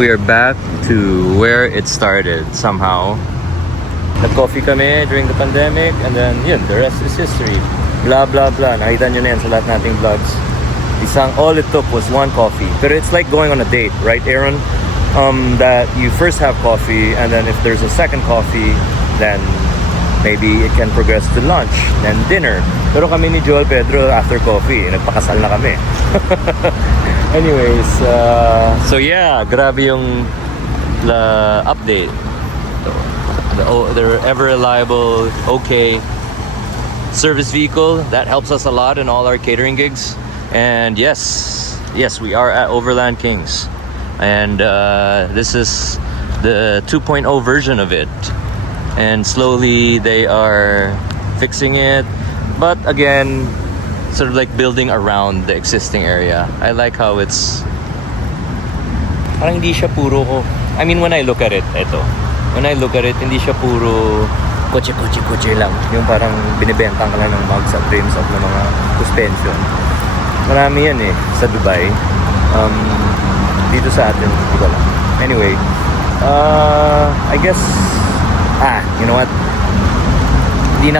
we are back to where it started somehow. Nag-coffee kami during the pandemic, and then yun, the rest is history. Blah blah blah. Nakita nyo na yan sa lahat nating vlogs. All it took was one coffee. But it's like going on a date, right, Aaron? That you first have coffee, and then if there's a second coffee, then maybe it can progress to lunch, then dinner. Pero kami ni Joel Pedro, after coffee, nagpakasal na kami. Anyways, so yeah, grabe yung update. The ever reliable, okay service vehicle that helps us a lot in all our catering gigs. And yes, we are at Overland Kings, and this is the 2.0 version of it. And slowly they are fixing it, but again, sort of like building around the existing area. I like how it's parang hindi siya puro ko. I mean, when I look at it, hindi siya puro kotse lang. Yung parang binibenta ka lang ng mugs at rims at ng mga suspension. Marami yan eh sa Dubai. Dito sa atin, hindi ko lang. Anyway, I guess you know what? Hindi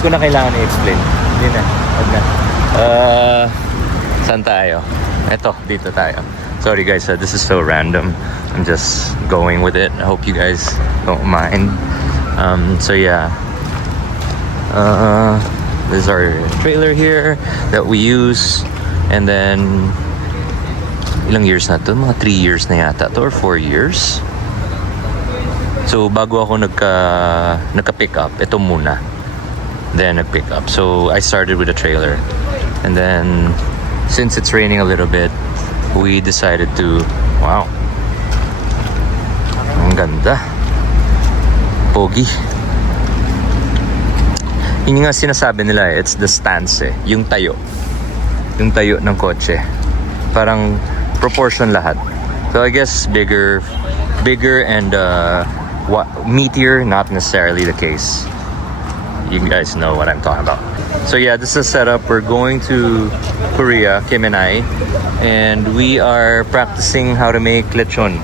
ko na kailangan i-explain. Hindi na. Wag na. Saan tayo? Dito tayo. Sorry guys, this is so random. I'm just going with it. I hope you guys don't mind. So yeah. This is our trailer here that we use. And then ilang years na to? Mga 3 years na yata to, or 4 years. So bago ako nagka-pick up, ito muna. Then nag-pick up. So I started with a trailer. And then since it's raining a little bit, we decided to, wow, ang ganda, pogi. Yun nga sinasabi nila, it's the stance yung tayo ng kotse, parang proportion lahat. So I guess bigger and meatier, not necessarily the case. You guys know what I'm talking about. So yeah, this is a setup. We're going to Korea, Kim and I, and we are practicing how to make lechon.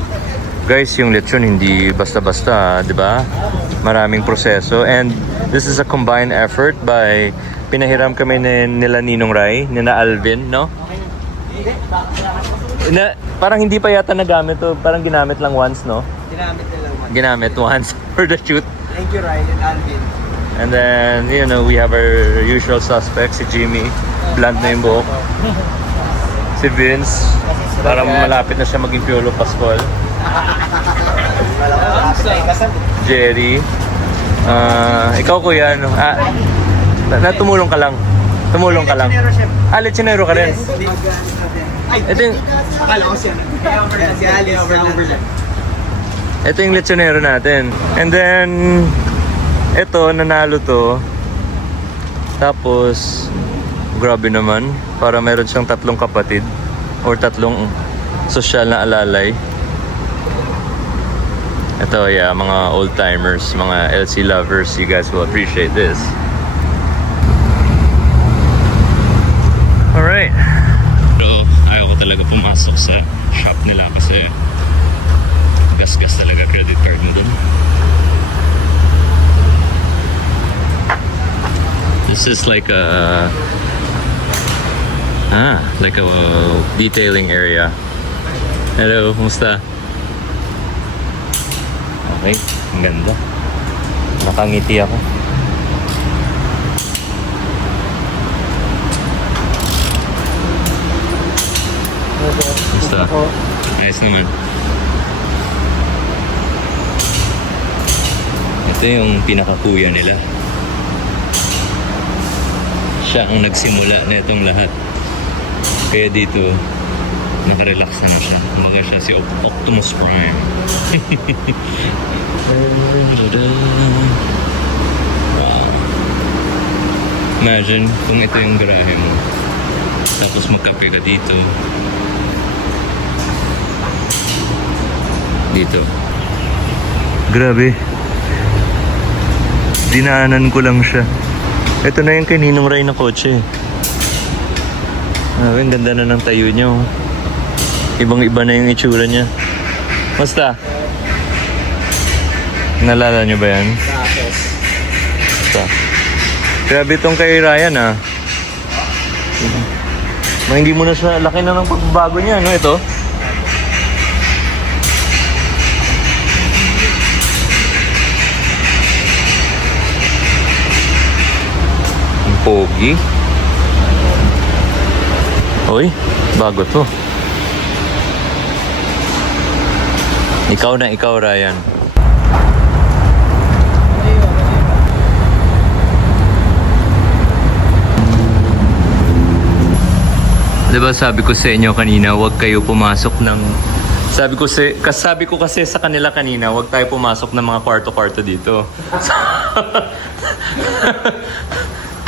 Guys, yung lechon hindi basta-basta, di ba? Maraming proseso, and this is a combined effort by pinahiram kami nila Ninong Rai, nila Alvin, no? Parang hindi pa yata nagamit to, parang ginamit lang once, no? Ginamit once for the shoot. Thank you, Ryan and Alvin. And then, you know, we have our usual suspects, si Jimmy, blunt na yung buhok. Si Vince, parang malapit na siya maging Piolo Pascual. Jerry. Ikaw kuya, no? Tumulong ka lang. Lechonero ka rin. Ito yung... Ito yung lechonero natin. And then... Ito, nanalo to. Tapos, grabe naman. Para meron siyang 3 kapatid. Or 3 sosyal na alalay. Ito, yeah, mga old-timers, mga LC lovers. You guys will appreciate this. Alright. Pero, ayaw ko talaga pumasok sa shop nila kasi gas-gas talaga credit card mo dun. This is like a detailing area. Hello, kumusta? Okay, ang ganda. Nakangiti ako. Kumusta? Nice naman. Ito yung pinakakuya nila. Siya ang nagsimula na itong lahat. Kaya dito, nakarelax na siya. Kumbaga siya si Optimus Prime. Wow. Imagine kung ito yung garahe mo. Tapos magkape ka dito. Dito. Grabe. Dinaanan ko lang siya. Ito na yung kay Ninong Ray na kotse. Ang ganda na ng tayo niyo. Ibang-iba na yung itsura niya. Basta. Nalala niyo ba yan? Basta. Grabe itong kay Ryan ah. Hindi mo na siya, laki na ng pagbabago niya, no? Ito. Ang pogi. Uy, bago to. Ikaw na, ikaw, Ryan. Diba sabi ko sa inyo kanina, huwag kayo pumasok ng... Sabi ko kasi sa kanila kanina, huwag tayo pumasok ng mga kwarto-kwarto dito.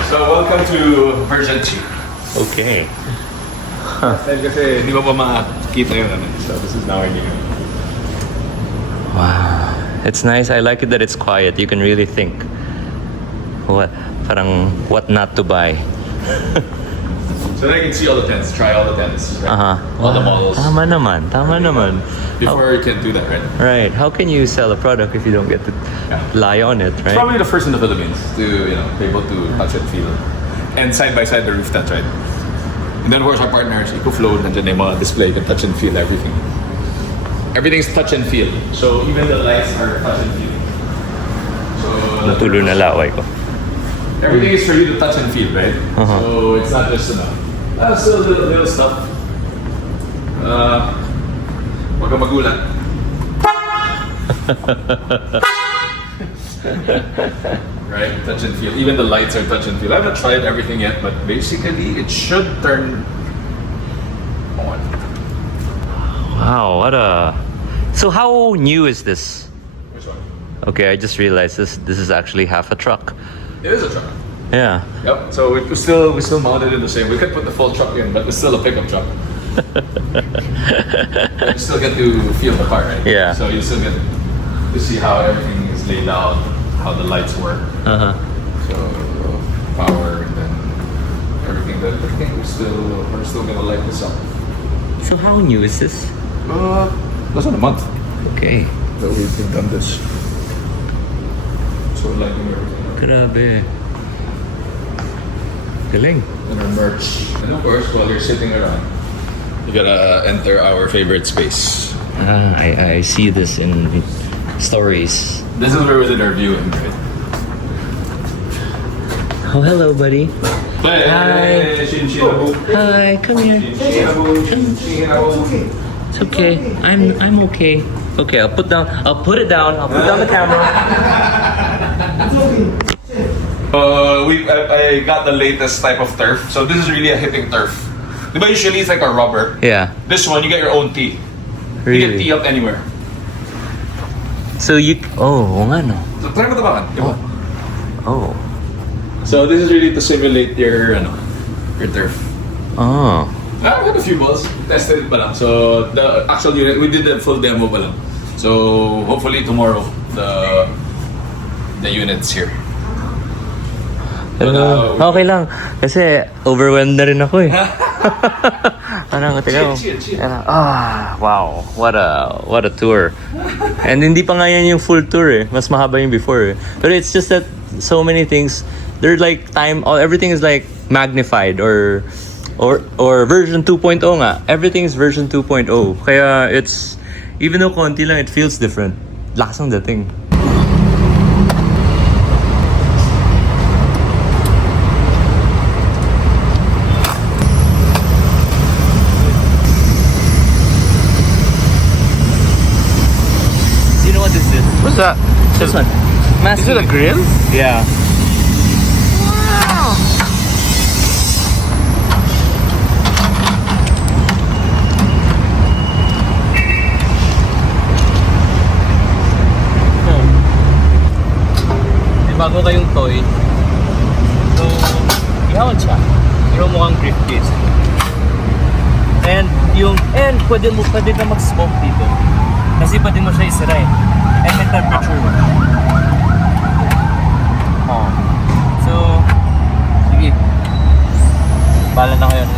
So, welcome to version 2. Okay. Kasi di ba makikita yun? So, this is now our game. Wow. It's nice. I like it that it's quiet. You can really think. What not to buy. So now you can see all the tents, try all the tents, right? All the models. Tama naman. Before you can do that, right? Right. How can you sell a product if you don't get to lie on it, right? It's probably the first in the Philippines to, be able to touch and feel. And side by side the roof tents, right? And then of course our partners, EcoFlow, nandiyan na yung mga display, you can touch and feel everything. Everything's touch and feel. So even the lights are touch and feel. So Natulo na laway ko. everything is for you to touch and feel, right? So it's not just still little stuff. Huwag kang magulat. Right? Touch and feel. Even the lights are touch and feel. I haven't tried everything yet, but basically it should turn on. Wow, what a... So how new is this? Which one? Okay, I just realized this is actually half a truck. It is a truck. Yeah. Yep. So we still mounted it the same. We could put the full truck in, but it's still a pickup truck. You still get to feel the car, right? Yeah. So you still get to see how everything is laid out, how the lights work. So power and then everything. We're still gonna light this up. So how new is this? Less than a month Okay. that we've done this. So we're lighting everything up. Grabe. Galing. And our merch. And of course, while you're sitting around, you gotta enter our favorite space. I see this in stories. This is where we did our viewing, right? Oh, hello, buddy. Hi. Hi, come here. It's okay. I'm okay. Okay, I'll put it down. I'll put down the camera. I got the latest type of turf. So this is really a hitting turf. But usually it's like a rubber. Yeah. This one, you get your own tee. Really? You can tee up anywhere. So oh, nga no. So try mo tabakan. Oh. So this is really to simulate your turf. Oh. I got a few balls. Tested it pa lang. So the actual unit, we did the full demo pa lang. So hopefully tomorrow, the unit's here. Okay lang. Kasi overwhelmed na rin ako eh. Parang, teka. Chill. Wow. What a tour. And hindi pa nga yan yung full tour eh. Mas mahaba yung before eh. But it's just that so many things, they're like everything is like magnified or version 2.0 nga. Everything is version 2.0. Kaya it's, even though konti lang, it feels different. Lakas ng dating. What's that? This one. Is it a grill? Yeah. Wow. May bago kayong toy. So, ihawad siya. Pero mukhang briefcase. And pwede na mag-smoke dito. Kasi pwede mo siya isira eh. And may temperature. Oh. So, sige. Bala na kayo.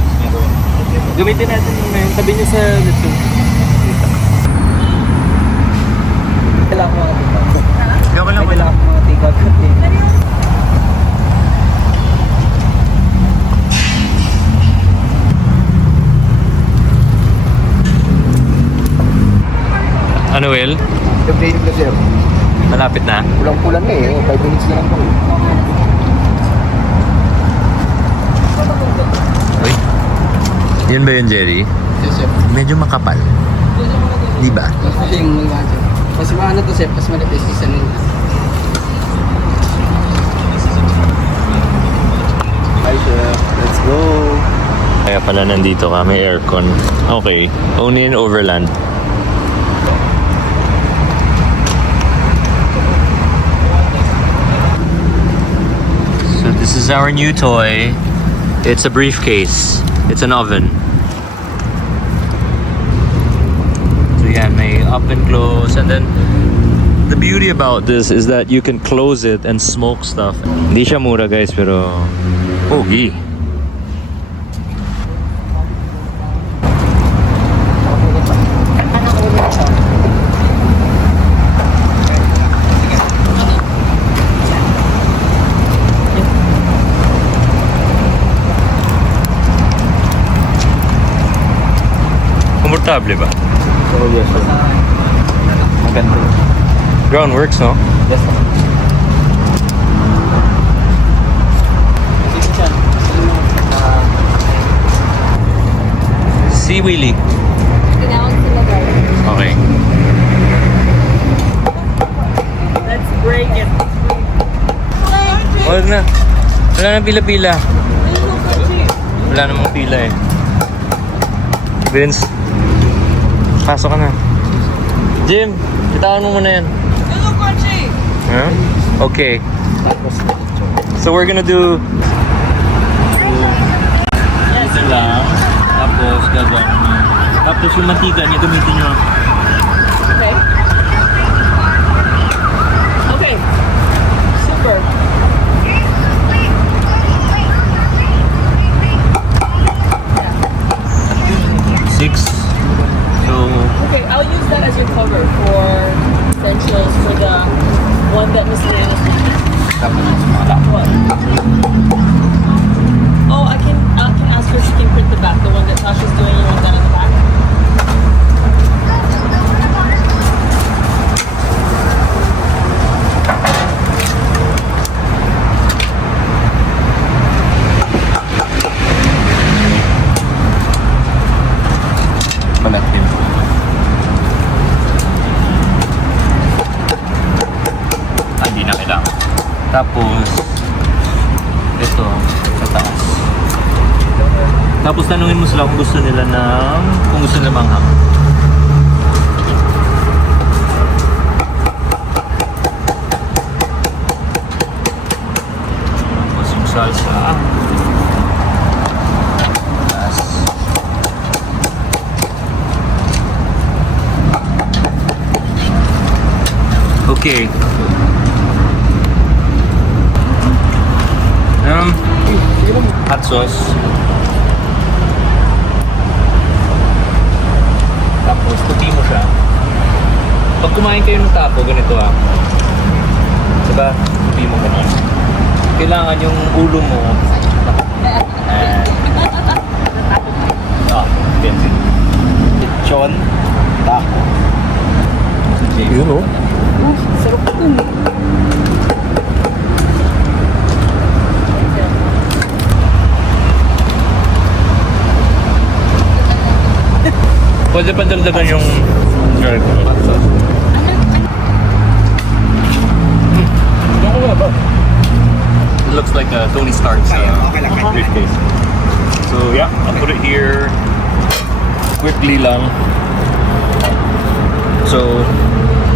Gamitin natin yung tabi niyo sa lechon. Will? The plane na sir. Malapit na. Pulang-pulang na eh. 5 minutes na lang po. Uy. Yun ba yun, Jerry? Yes, sir. Medyo makapal. Di ba? Kasi yung mga sir. Mas maano to sir, mas malapis isa nila. Hi sir, let's go. Kaya pala nandito ka, may aircon. Okay, only in Overland. So this is our new toy. It's a briefcase. It's an oven. So yeah, may up and close, and then the beauty about this is that you can close it and smoke stuff. Hindi siya mura guys, pero pogi. Komportable ba? Oh yes sir. Maganda. Ground works, no? Yes sir. Si Willie. Tinawag sila guys. Okay. Let's break it. Wala na. Wala na pila-pila. Wala namang pila eh. Vince, pasok ka na. Jim, bitawan mo muna yan. Huh? Okay. So we're gonna do... Ito lang. Tapos gagawin mo. Tapos yung mantika niya gamitin nyo. Okay. Okay. Super. Six. So... Okay, I'll use that as your cover for essentials for the one that Miss Lena that one. Oh, I can ask her if she can print the back, the one that Tasha's doing. You want that on the back? Malakim. Hindi na kailangan. Tapos, ito, sa taas. Tapos tanungin mo sila kung gusto nila manghang. Tapos yung salsa. Tapos, okay. Hot sauce. Tapos, tupi mo siya. Pag kumain kayo ng tapo, ganito diba? Tupi mo ganun. Kailangan yung ulo mo. Bensin. Lechon. Taco. You know? Sarap dun. Pwede pa dagdagan yung It looks like a Tony Stark briefcase. So yeah, I'll put it here quickly lang. So,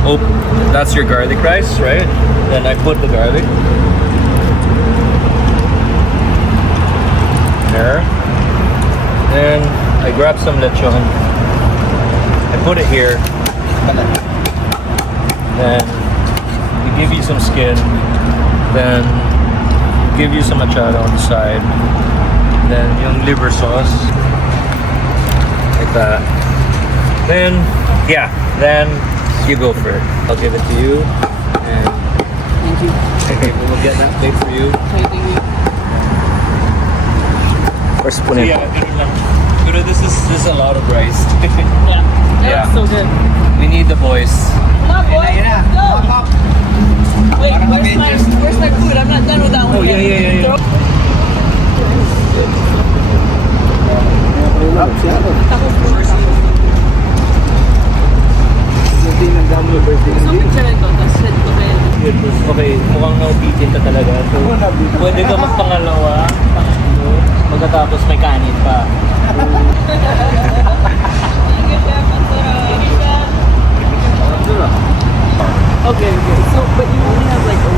oh, that's your garlic rice, right? Then I put the garlic there. Then I grab some lechon. I put it here. Then we give you some skin. Then give you some achara on the side. Then yung liver sauce. Like that. Then, yeah. Then you go for it. I'll give it to you. And Thank you. okay, we'll get that plate for you. Okay, thank you. Or spoon it. Yeah, ganun lang. Pero this is a lot of rice. Yeah. That Yeah. looks so good. We need the boys. Come on, boy. Let's go. Wait, where's my food? I'm not done with that one. Oh, yet. yeah. So, picture ito. Tapos, head ko kayo. Okay, mukhang naubitin ka talaga. So, pwede ka magpangalawa, pangatlo, magkatapos may kanin pa. Okay, so, but you only have like a